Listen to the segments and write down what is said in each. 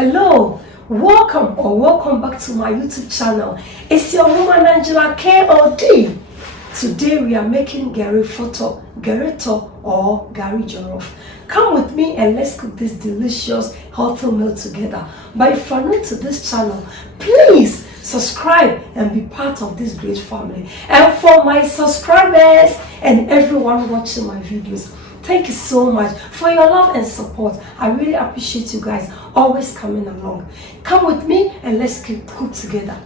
Hello, welcome back to my YouTube channel. It's your woman Angela KOD. Today we are making Gari Fortor, or Gari Jollof. Come with me and let's cook this delicious healthy meal together. But if you're new to this channel, please subscribe and be part of this great family. And for my subscribers and everyone watching my videos, thank you so much for your love and support. I really appreciate you guys always coming along. Come with me and let's cook together.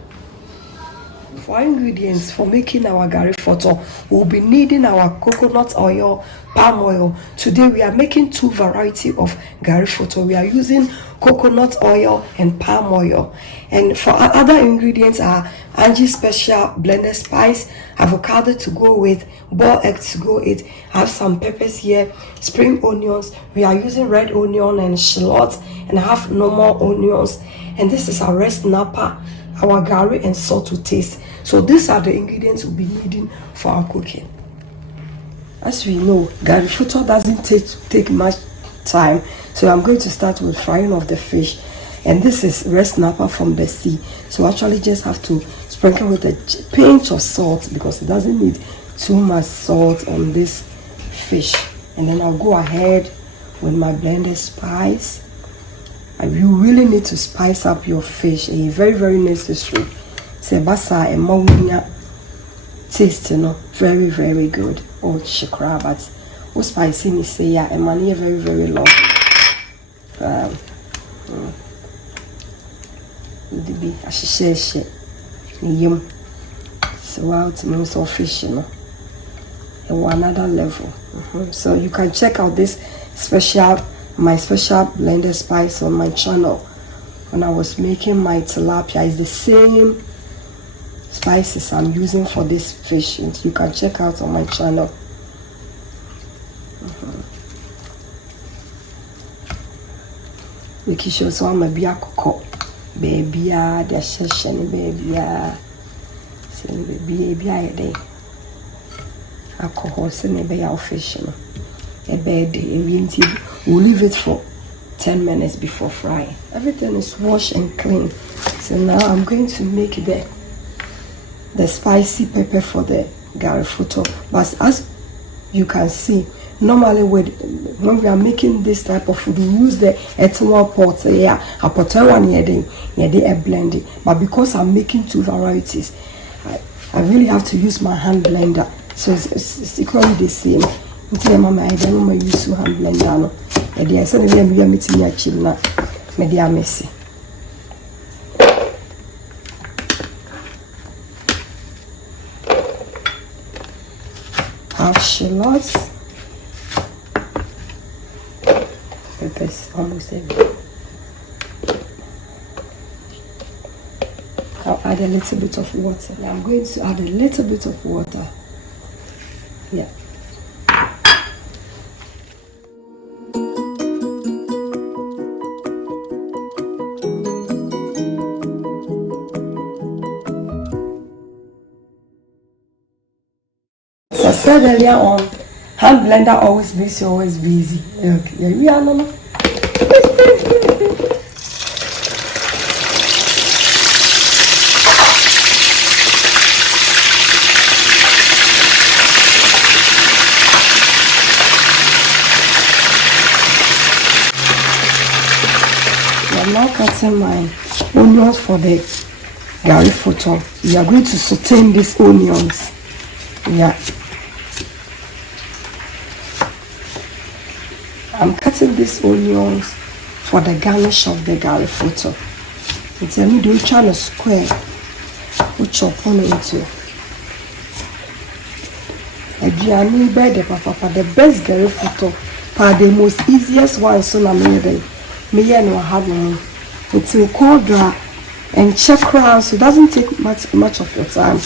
For ingredients for making our Gari Fortor, we'll be needing our coconut oil, palm oil. Today we are making two varieties of Gari Fortor. We are using coconut oil and palm oil. And for our other ingredients are Angie special blended spice, avocado to go with, boiled egg to go with. I have some peppers here, spring onions. We are using red onion and shallot, and I have normal onions. And this is our red snapper, our garri, and salt to taste. So these are the ingredients we'll be needing for our cooking. As we know, Gari Fortor doesn't take much time, so I'm going to start with frying of the fish. And this is red snapper from the sea, so actually just have to sprinkle with a pinch of salt because it doesn't need too much salt on this fish. And then I'll go ahead with my blended spice. You really need to spice up your fish. It's very necessary. Say basa and mawunya taste, very good. Oh shikra, but what spicy me say yeah, and money very long. The I should share yum. So out most of fish, and another level. So you can check out this my special blended spice on my channel when I was making my tilapia. It's the same spices I'm using for this fish, and you can check out on my channel. Making sure so I'm a bia cook baby the session baby so baby day alcohol so maybe our fish a bed we'll leave it for 10 minutes before frying. Everything is washed and clean. So now I'm going to make the spicy pepper for the Gari Fortor. But as you can see, normally when we are making this type of food, we use the ethanol pot. Yeah, I put one here, they are blended. But because I'm making two varieties, I really have to use my hand blender. So it's equally the same. Until mama, I don't use hand blender. And they are saying we are meeting your children. Media messy. Half shallots. Peppers almost every. I'll add a little bit of water. I'm going to add a little bit of water. Yeah. I said earlier on, hand blender always makes you always busy. Okay, here we are, Mama. I'm now cutting my onions for the Gari Fortor. We are going to saute these onions. Yeah. I'm cutting these onions for the garnish of the Gari Fortor. It's a middle channel square. We chop on into a bed the best Gari Fortor, the most easiest one. So I'm me and have one. It's in cold dry and check around, so it doesn't take much of your time.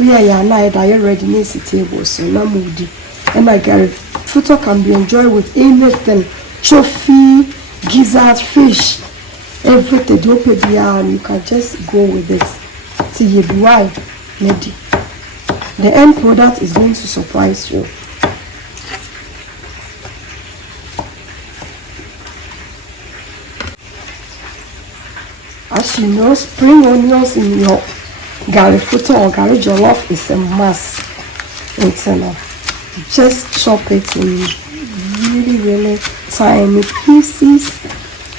We are now ready near the table, so now moody. And my Gari Fortor can be enjoyed with anything, trophy, gizzard, fish, everything. Do and you can just go with it. See you be why ready. The end product is going to surprise you. As you know, spring onions in your Gari Fortor or Gari Jollof is a must. Just chop it in really tiny pieces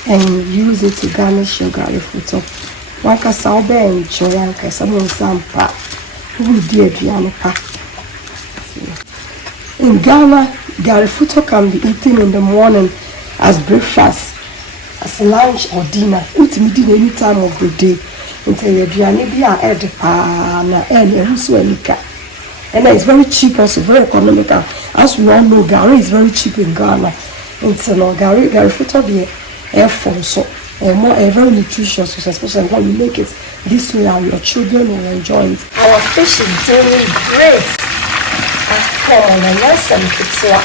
and use it to garnish your Gari Fortor. One can solve and enjoy one can some pa. Who dear pa. In Ghana, Gari Fortor can be eaten in the morning as breakfast, as lunch or dinner. Eat me dinner any time of the day. Until you be a head and it's very cheap, also very economical. As we all know, Garri is very cheap in Ghana. Until Gari Fortor be air form, so more very nutritious, especially when you make it this way, and your children will enjoy it. Our fish is doing great. And nice and pizza.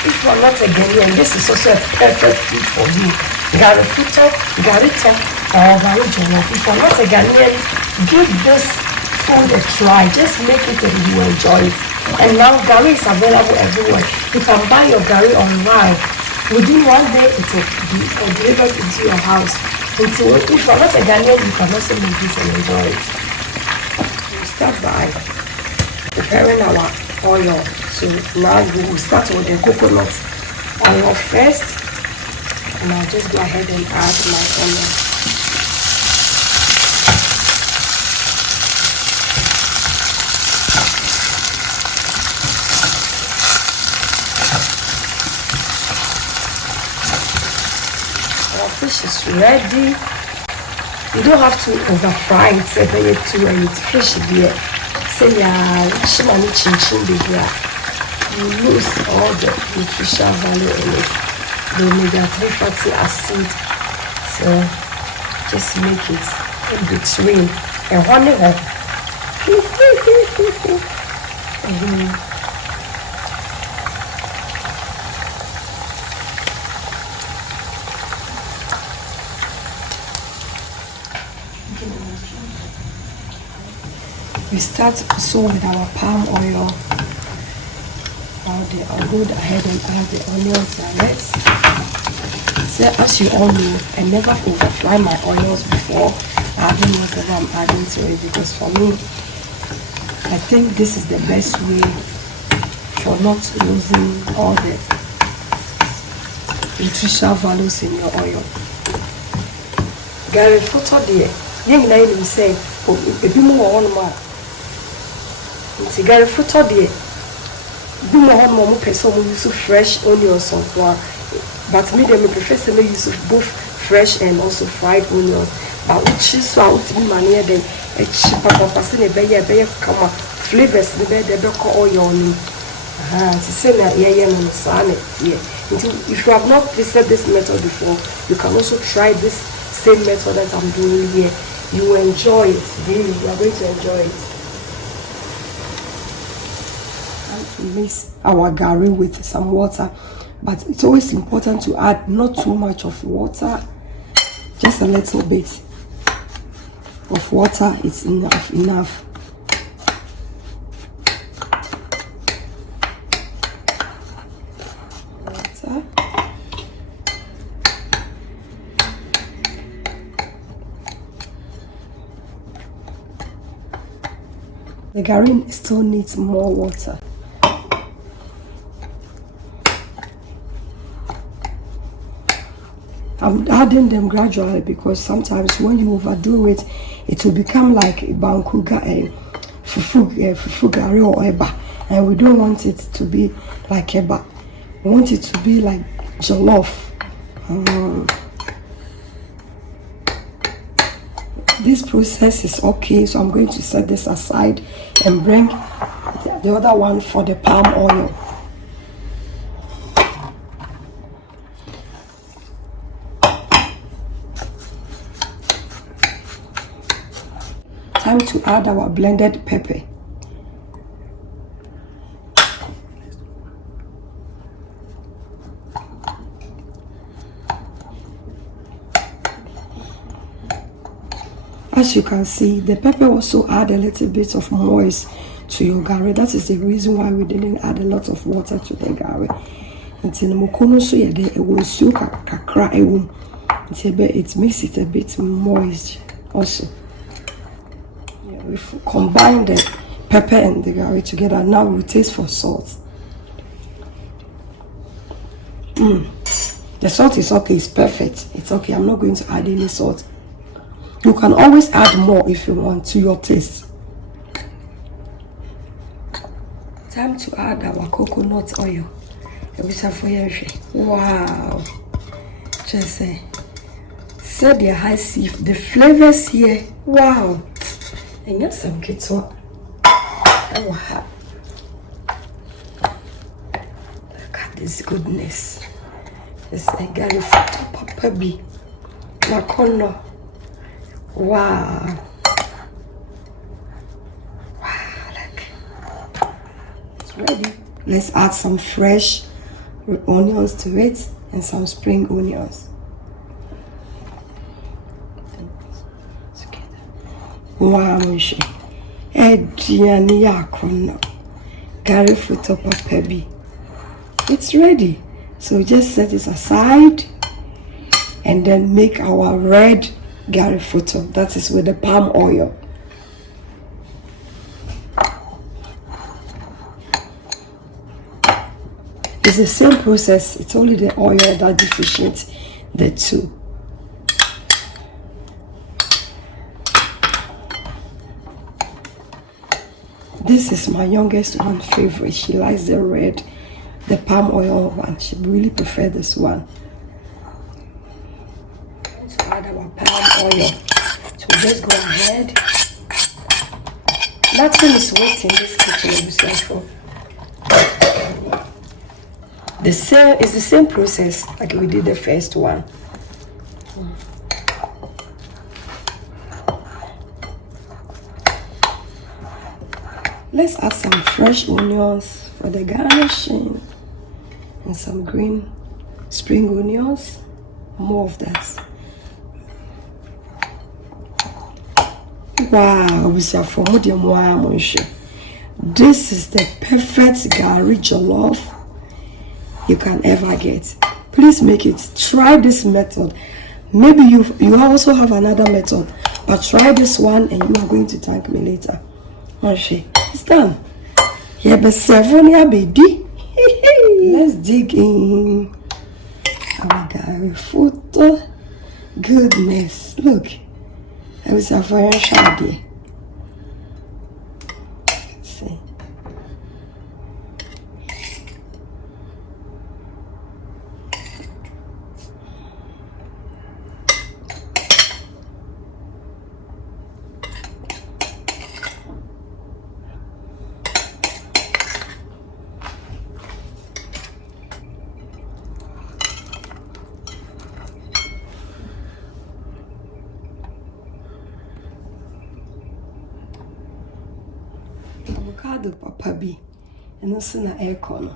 If you are not a Ghanaian, this is also a perfect food for you. Gari Fortor, Gari or Gari Jollof. If you are not a Ghanaian, give this food a try. Just make it and you enjoy it. And now Garri is available everywhere. You can buy your Garri online. Within one day, it will be delivered into your house. If you are not a Ghanaian, you can also make this and enjoy it. We start by preparing our oil. So now we will start with the coconut oil first, and I'll just go ahead and add my onion. Our fish is ready. You don't have to over fry it, say and it's fish here. Say you lose all the nutritional value in it, the omega-3 fatty acid. So just make it in between and one. We start so with our palm oil. I'll go ahead and add the onions and lettuce. So as you all know, I never overfry my oils before adding whatever I'm adding to it, because for me, I think this is the best way for not losing all the nutritional values in your oil. Gari Fortor there, you say, a bit more on more. It's Gari Fortor there. Do more person use fresh onions or but me them prefer to use both fresh and also fried onions. But which is so out be money then a cheaper person a better come flavors the better oil on. To say that if you have not tested this method before, you can also try this same method that I'm doing here. You will enjoy it. Really, you are going to enjoy it. Mix our Garri with some water, but it's always important to add not too much of water, just a little bit of water is enough. Water. The Garri still needs more water. I'm adding them gradually because sometimes when you overdo it, it will become like fufu Garri or eba, and we don't want it to be like eba. We want it to be like jollof. This process is okay, so I'm going to set this aside and bring the other one for the palm oil. Time to add our blended pepper. As you can see, the pepper also add a little bit of moist to your Garri. That is the reason why we didn't add a lot of water to the Garri. Until mukono so yede ewo nsuo kakra ewo. it makes it a bit moist also. Yeah, we've combined the pepper and the garri together. Now we'll taste for salt. The salt is okay, it's perfect. It's okay. I'm not going to add any salt. You can always add more if you want to your taste. Time to add our coconut oil. Wow. Just say the high sieve. The flavors here. Wow. And get some kids. Look at this goodness. It's a Gari Fortor Papa B. Makono. Wow. Look. It's ready. Let's add some fresh onions to it and some spring onions. Wow, Gari Fortor Papa B. It's ready. So just set it aside and then make our red Gari Fortor. That is with the palm oil. It's the same process. It's only the oil that differentiates the two. This is my youngest one's favorite. She likes the red, the palm oil one. She really prefers this one. Let's add our palm oil. So we'll just go ahead. Nothing is wasting in this kitchen. It's the same process like we did the first one. Let's add some fresh onions for the garnishing and some green spring onions. More of that. Wow, this is the perfect Gari Jollof you can ever get. Please make it. Try this method. Maybe you also have another method, but try this one and you are going to thank me later. It's done. Yeah, but Sevonia baby. Let's dig in. Our Gari Fortor. Goodness. Look. I was a very shabby. See. Avocado Papa B and also na air corner.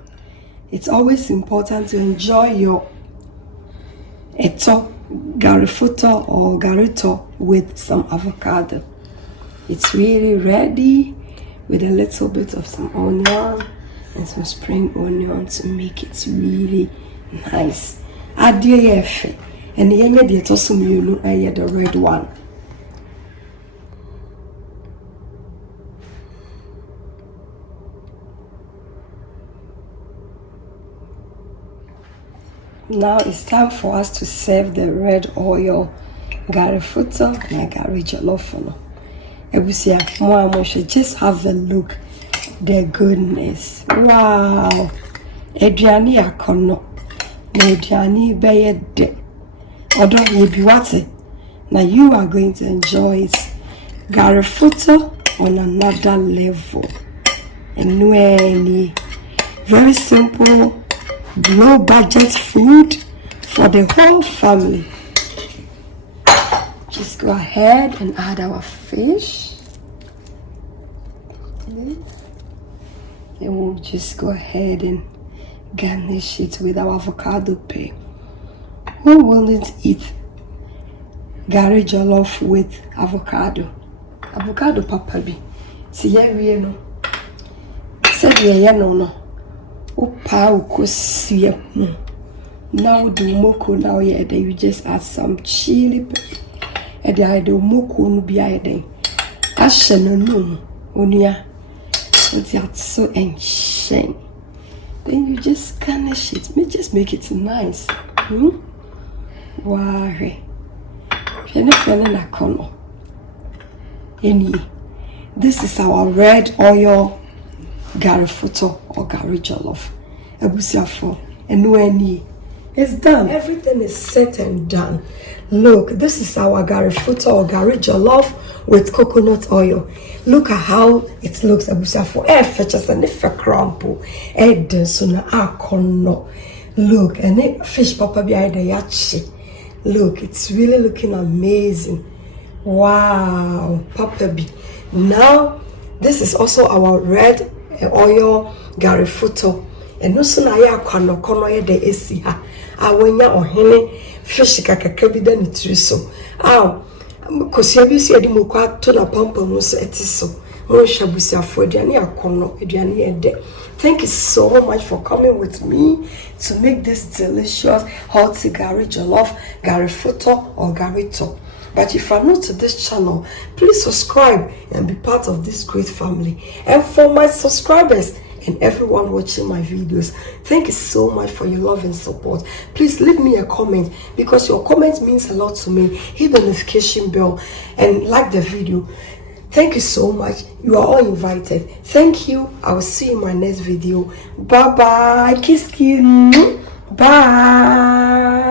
It's always important to enjoy your Gari Fortor or garito with some avocado. It's really ready with a little bit of some onion and some spring onion to make it really nice. Add the and the also the red one. Now it's time for us to serve the red oil Gari Fortor and Gari Jollof. Just have a look. The goodness. Wow. Adriani akono. Adriani beyede. Although you be watching. Now you are going to enjoy it. Gari Fortor on another level. And very simple, low budget food for the whole family. Just go ahead and add our fish. And we'll just go ahead and garnish it with our avocado pay. Who wouldn't eat Gari Jollof with avocado? Avocado Papa B. See we no. Said no. Upa ukosie Now the moko now yeah, then you just add some chili. And the moko no be then. Asheno onia. It's so ancient. Then you just garnish it. Just make it nice. Wow. This is our red oil Gari Fortor or Gari Jollof. Ebusiafo. And when it's done. Everything is set and done. Look, this is our Gari Fortor or Gari Jollof with coconut oil. Look at how it looks. Ebusiafo. Fetches and if a crumple. Suna akono. Look, and it fish papa behind the yachi. Look, it's really looking amazing. Wow, papa B. Now, this is also our red oil Gari Fortor. And no sooner I kono ye de esi ha. Awenya ohene fish kakaka bi da nitriso. Kosia bi si edi mokwa to na pampa mu so etiso. Mo shabusiafo aduane akono aduane ye de. Thank you so much for coming with me to make this delicious healthy Gari Jollof, Gari Fortor or Gari Top. But if you're new to this channel, please subscribe and be part of this great family. And for my subscribers and everyone watching my videos, thank you so much for your love and support. Please leave me a comment because your comment means a lot to me. Hit the notification bell and like the video. Thank you so much. You are all invited. Thank you. I will see you in my next video. Bye bye. Kiss you. Bye.